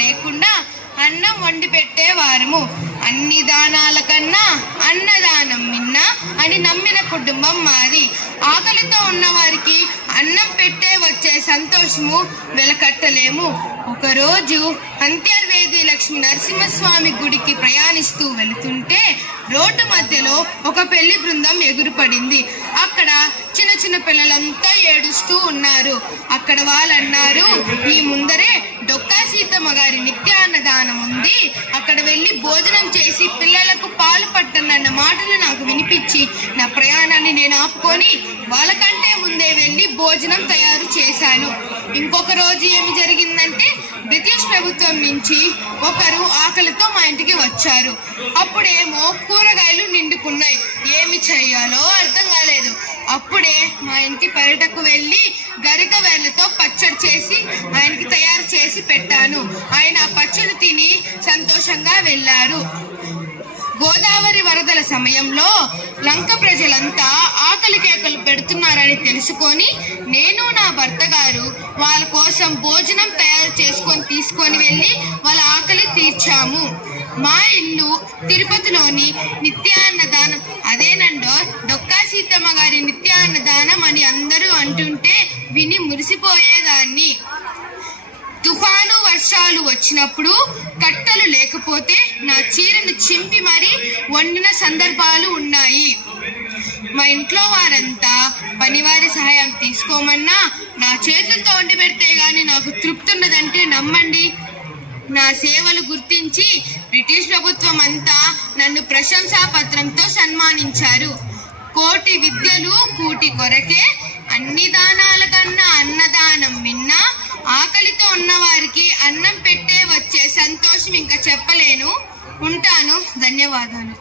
లేకుండా అన్నం వండి పెట్టేవారము. అన్ని దానాల కన్నా అన్నదానం మిన్న అని నమ్మిన కుటుంబం మాది. ఆకలితో ఉన్న వారికి అన్నం పెట్టే వచ్చే సంతోషము వెలకట్టలేము. ఒకరోజు అంతర్వేది లక్ష్మీ నరసింహస్వామి గుడికి ప్రయాణిస్తూ వెళుతుంటే రోడ్డు మధ్యలో ఒక పెళ్లి బృందం ఎగురుపడింది. అక్కడ చిన్న చిన్న పిల్లలంతా ఏడుస్తూ ఉన్నారు. అక్కడ వాళ్ళు అన్నారు, ఈ ముందరే డొక్కా సీతమ్మ గారి నిత్యాన్నదానం ఉంది, అక్కడ వెళ్ళి భోజనం చేసి పిల్లలకు పాలు పట్టనన్న మాటలు నాకు వినిపించి నా ప్రయాణాన్ని నేను ఆపుకొని వాళ్ళకంటే ముందే వెళ్ళి భోజనం తయారు చేశాను. ఇంకొక రోజు ఏమి జరిగిందంటే బ్రిటిష్ ప్రభుత్వం నుంచి ఒకరు ఆకలితో మా ఇంటికి వచ్చారు. అప్పుడేమో కూరగాయలు నిండుకున్నాయి. ఏమి చెయ్యాలో అర్థం కాలేదు. అప్పుడే మా ఇంటి పెరటకు వెళ్ళి గరిక వేళ్లతో పచ్చడి చేసి ఆయనకి తయారు చేసి పెట్టాను. ఆయన ఆ పచ్చడి తిని సంతోషంగా వెళ్ళారు. గోదావరి వరదల సమయంలో లంక ప్రజలంతా ఆకలి కేకలు పెడుతున్నారని తెలుసుకొని నేను నా భర్త గారు వాళ్ళ కోసం భోజనం తయారు చేసుకొని తీసుకొని వెళ్ళి వాళ్ళ ఆకలి తీర్చాము. మా ఇల్లు తిరుపతిలోని నిత్యాన్నదానం అదేనండో డొక్కా సీతమ్మ గారి నిత్యాన్నదానం అని అందరూ అంటుంటే విని మురిసిపోయేదాన్ని. తుఫాను వర్షాలు వచ్చినప్పుడు కట్టలు లేకపోతే నా చీరను చింపి మరీ వండిన సందర్భాలు ఉన్నాయి. మా ఇంట్లో వారంతా పనివారి సహాయం తీసుకోమన్నా నా చేతులతో వండి పెడితే గాని నాకు తృప్తి ఉన్నదంటే నమ్మండి. నా సేవలు గుర్తించి బ్రిటిష్ ప్రభుత్వం అంతా నన్ను ప్రశంసా పత్రంతో సన్మానించారు. కోటి విద్యలు కూటి కొరకే, అన్ని దానాల కన్నా అన్నదానం మిన్న, ఆకలితో ఉన్న వారికి అన్నం పెట్టే వచ్చే సంతోషం ఇంకా చెప్పలేను. ఉంటాను. ధన్యవాదాలు.